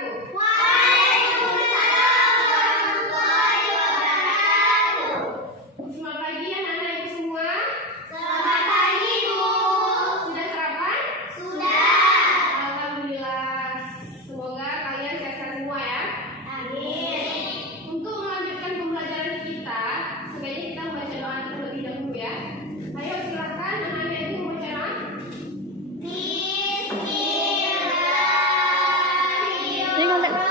Selamat pagi anak-anak Ibu semua. Selamat pagi, Bu. Sudah sarapan? Sudah. Alhamdulillah. Semoga kalian sehat semua ya. Amin. Untuk melanjutkan pembelajaran kita, sebaiknya kita membaca doa terlebih dahulu ya. Ayo silakan anak-anak Ibu membaca doa. Bismillahirrahmanirrahim.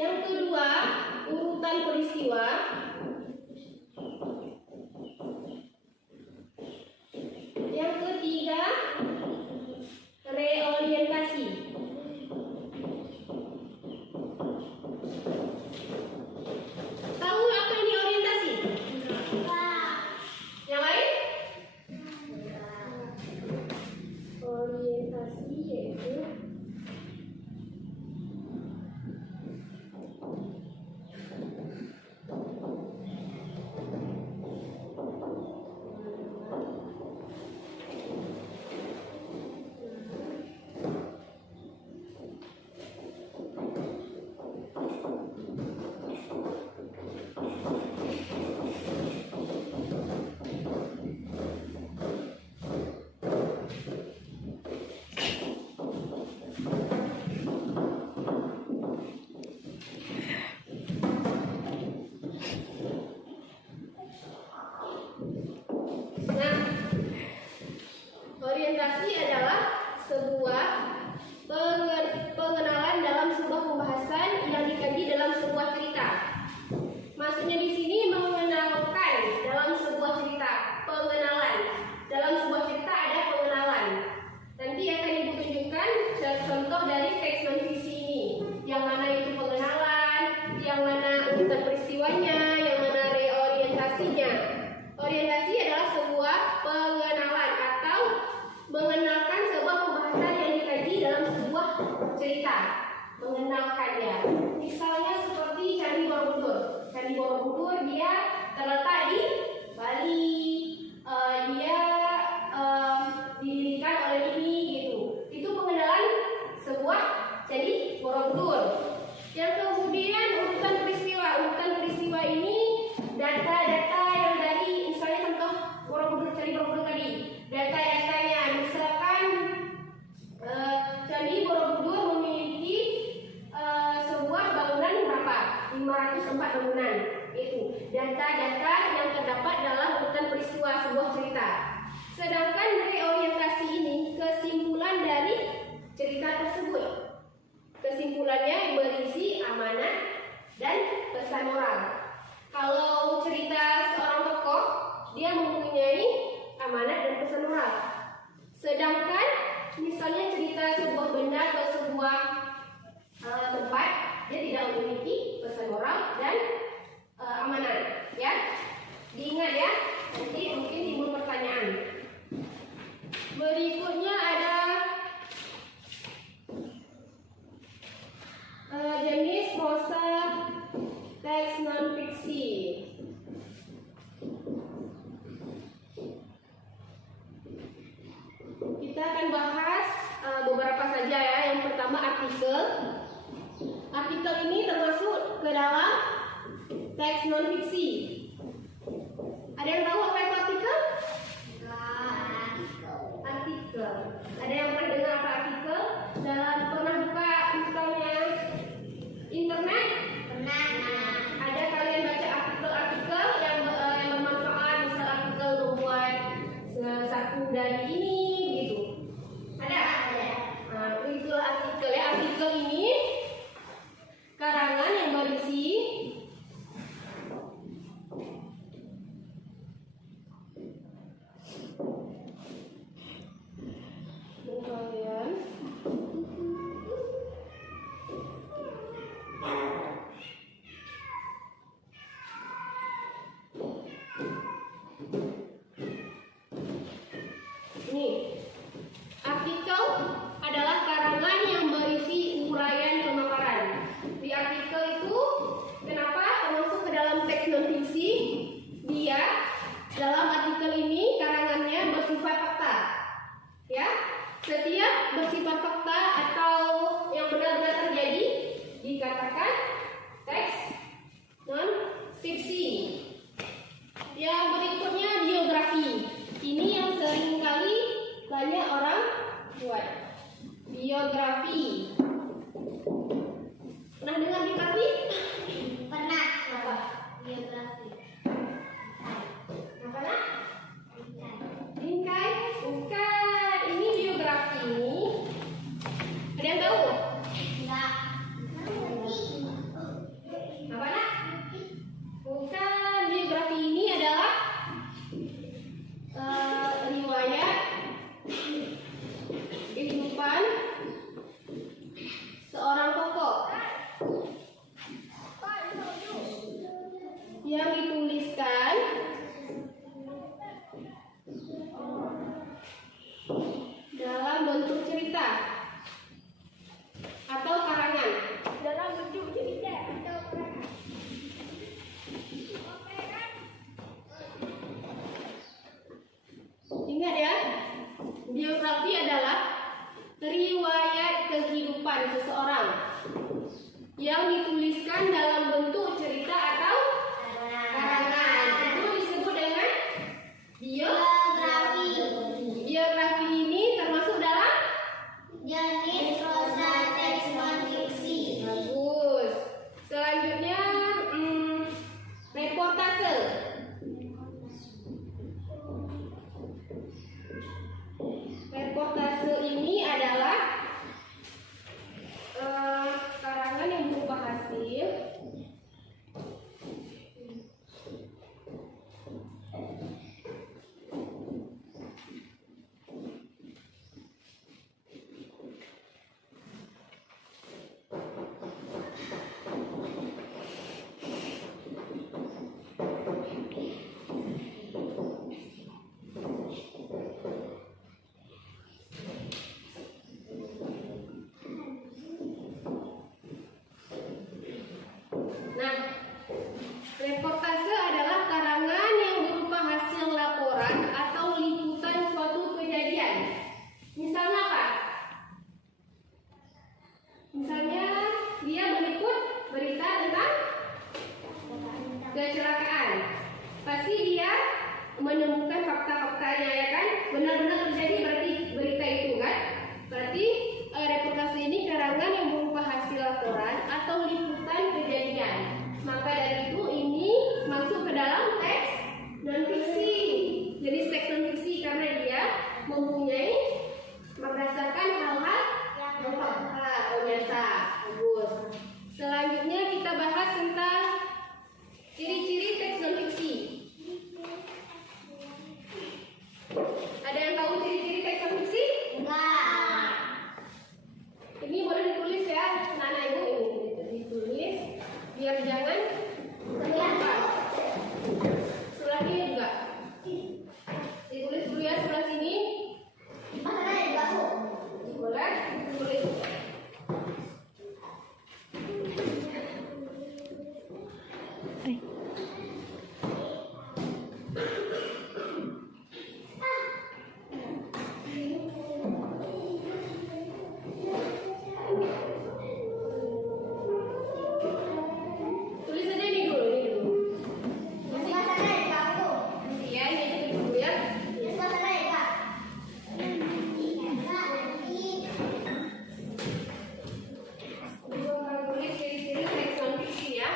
Yang kedua, urutan peristiwa. Yang ketiga, reorientasi. Tahu apa ini orientasi? Yang lain? Orientasi yaitu orientasi adalah sebuah pengenalan dalam sebuah pembahasan yang dikaji dalam sebuah cerita. Maksudnya di sini mengenalkan dalam sebuah cerita, pengenalan. Dalam sebuah cerita ada pengenalan. Nanti akan Ibu tunjukkan contoh dari teks non-fiksi ini. Yang mana itu pengenalan, yang mana urutan peristiwanya, yang mana reorientasinya. Orientasi adalah sebuah pengenalan atau mengenalkan sebuah pembahasan yang dikaji dalam sebuah cerita, mengenalkannya. Misalnya seperti Candi Borobudur. Candi Borobudur dia terletak di Bali. Dia didirikan oleh ini gitu. Itu pengenalan sebuah Candi Borobudur. Yang kemudian urutan peristiwa. Urutan peristiwa ini data-data yang dari misalnya contoh Borobudur, Candi Borobudur tadi. Data-datanya misalkan Candi Borobudur memiliki sebuah bangunan berapa? 504 bangunan. Itu data-data yang terdapat dalam urutan peristiwa sebuah cerita. Sedangkan reorientasi ini kesimpulan dari cerita tersebut. Kesimpulannya berisi amanat dan pesan moral. Kalau cerita seorang tokoh, dia mempunyai amanat dan pesan moral. Sedangkan misalnya cerita sebuah benda atau sebuah tempat, dia tidak memiliki pesan moral dan amanat. Ya, diingat ya. Nanti mungkin timbul pertanyaan. Berikutnya ada jenis prosa teks non-fiksi. Kita akan bahas beberapa saja ya. Yang pertama artikel. Artikel ini termasuk ke dalam teks non-fiksi. Ada yang tahu apa itu artikel? Artikel. Ada yang pernah dengar apa artikel? Pernah buka misalnya internet? Pernah. Ada kalian baca artikel-artikel yang bermanfaat, misal artikel membuat satu dari ini gitu. Ada? Nah, itulah artikel ya. Artikel ini karangan yang berisi menemukan fakta-faktanya, ya kan? Benar-benar terjadi berarti berita itu kan? Berarti reportase ini karangan yang berupa hasil laporan atau liputan kejadian. Maka dari itu ini masuk ke dalam teks non fiksi. Jadi teks non fiksi karena dia mempunyai berdasarkan hal-hal yang fakta atau nyata. Bagus. Selanjutnya kita bahas tentang ciri-ciri teks non fiksi. Ada yang tahu ciri-ciri teks non fiksi? Enggak. Ini boleh ditulis ya, anak-anak ibu, ini ditulis biar jangan terlupa. Sebelah ini juga ditulis dulu ya, sebelah sini. Mana yang baru? Boleh ditulis. Tulis aja ini dulu, ini dulu. Sebelah sana yang baru. Ya, ini tulis dulu ya. Sebelah sana yang baru. Ibu akan tulis ciri-ciri teks non fiksi ya.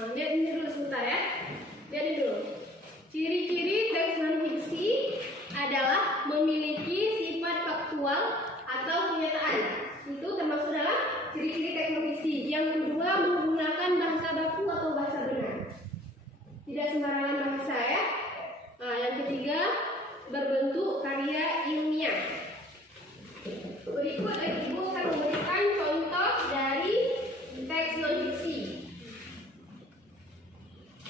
Lihat ini dulu sebentar ya. Lihat ini dulu. Ciri-ciri teks non fiksi adalah memiliki sifat faktual atau kenyataan. Itu termasuk dalam ciri-ciri teks non fiksi. Yang kedua, menggunakan bahasa baku atau bahasa benar. Tidak sembarangan bahasa ya. Nah, yang ketiga, berbentuk karya ilmiah. Berikut Ibu akan memberikan contoh dari teks non fiksi.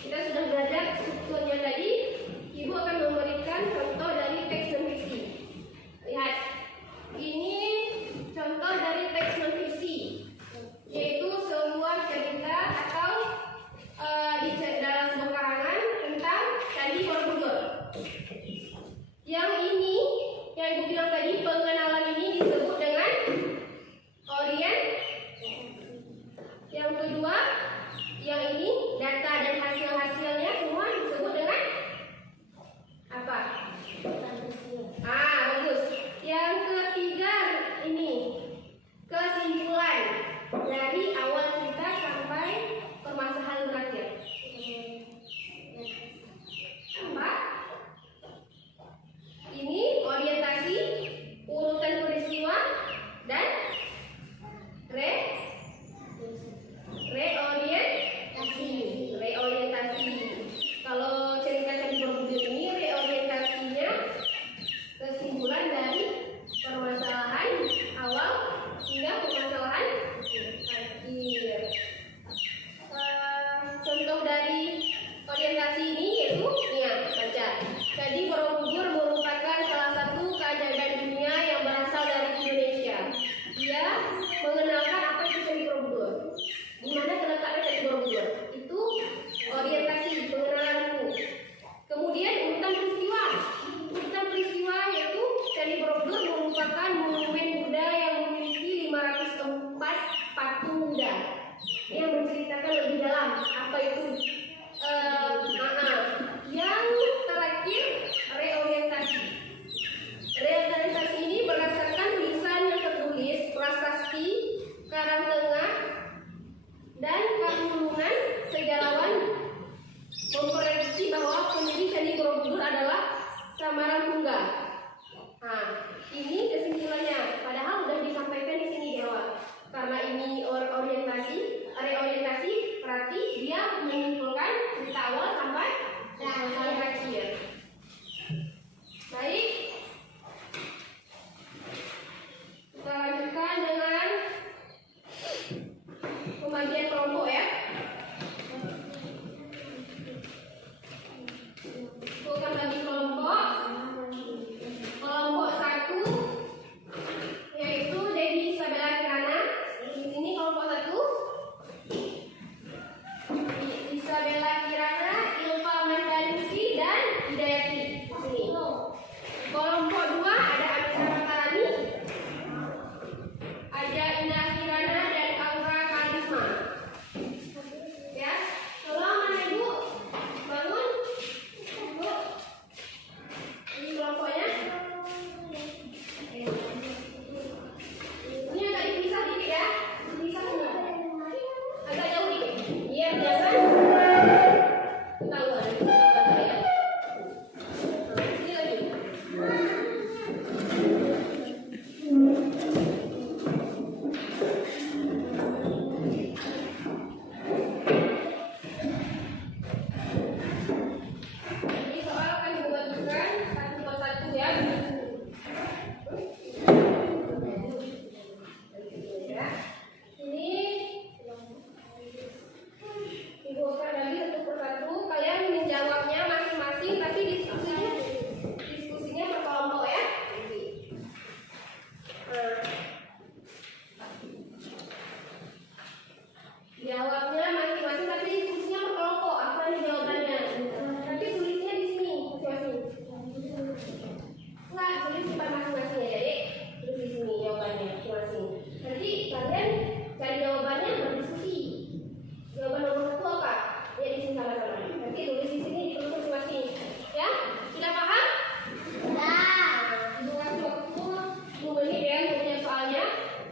Kita sudah belajar strukturnya tadi. Ibu akan memberikan contoh dari teks non fiksi. Lihat, ini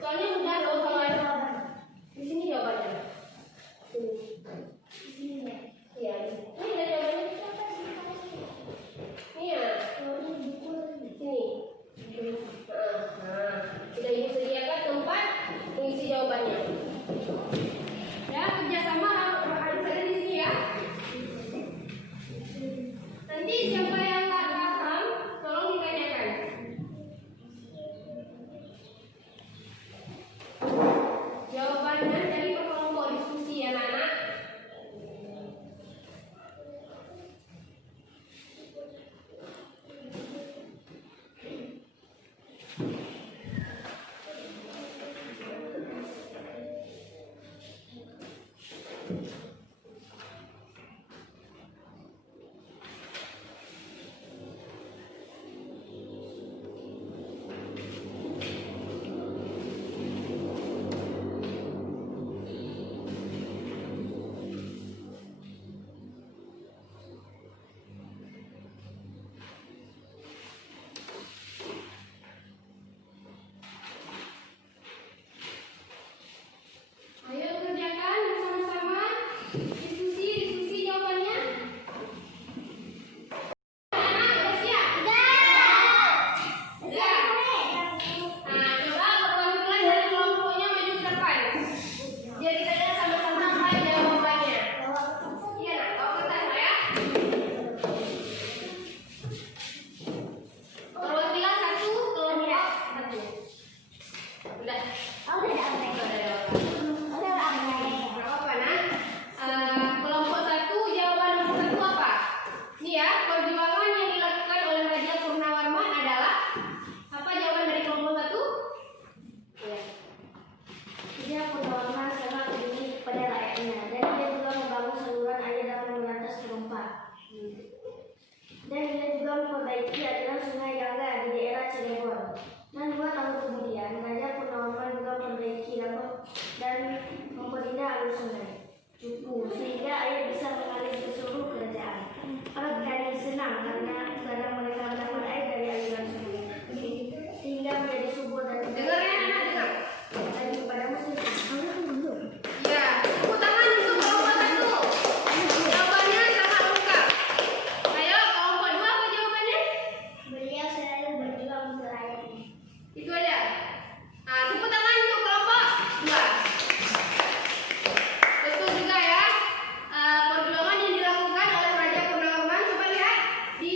Soalnya mudah loh kalau ada di sini jawabannya. Di sini ya. Iya. Ini ada jawabannya. Iya. Di sini. Nah, sudah ibu sediakan tempat mengisi jawabannya. Ya, kerjasama harus ada di sini ya. Nanti siapa yang nggak paham, tolong ditanyakan. Jawabannya dari kelompok diskusi ya, anak-anak. Ayo kerjakan bersama-sama. Diskusi jawabannya. Anak, udah siap? Udah. Nah, coba perwakilan dari kelompoknya maju ke depan. Biar kita lihat sama-sama apa jawabannya. Iya, nak, bawa kertas ya. Perwakilan satu, kelompok satu. Udah. Oh, udah sampai. Udah sampai. Nggak apa-apa, Nak. Kelompok satu, jawaban nomor satu apa? Nih ya, perjuangan yang dilakukan oleh Raja Purnawarman adalah apa jawaban dari kelompok satu? Ya. Dia Purnawarman sangat peduli pada rakyatnya dan dia juga membangun saluran air dan memberantas perompak. Dan dia juga memperbaiki aliran sungai Gangga di daerah Cirebon. Dan 2 tahun kemudian, Raja Purnawarman juga memperbaiki dan memperindah alur sungai Cupu sehingga air bisa mengalir ke seluruh kerajaan. Para petani senang karena mereka mendapat air dari aliran sungai sehingga menjadi subur dan Dengar ya, anak dengar. dan kepada musim. Ya, tepuk tangan untuk kelompok satu. Jawabannya sangat lengkap. Ayo, kelompok dua apa jawabannya? Beliau selalu berjuang untuk rakyatnya. Itu aja. Nah, tepuk tangan untuk kelompok dua. Betul juga ya. Perjuangan yang dilakukan oleh Raja Purnawarman, coba lihat di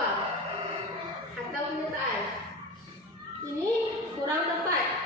peristiwa atau kenyataan. Ini kurang tepat.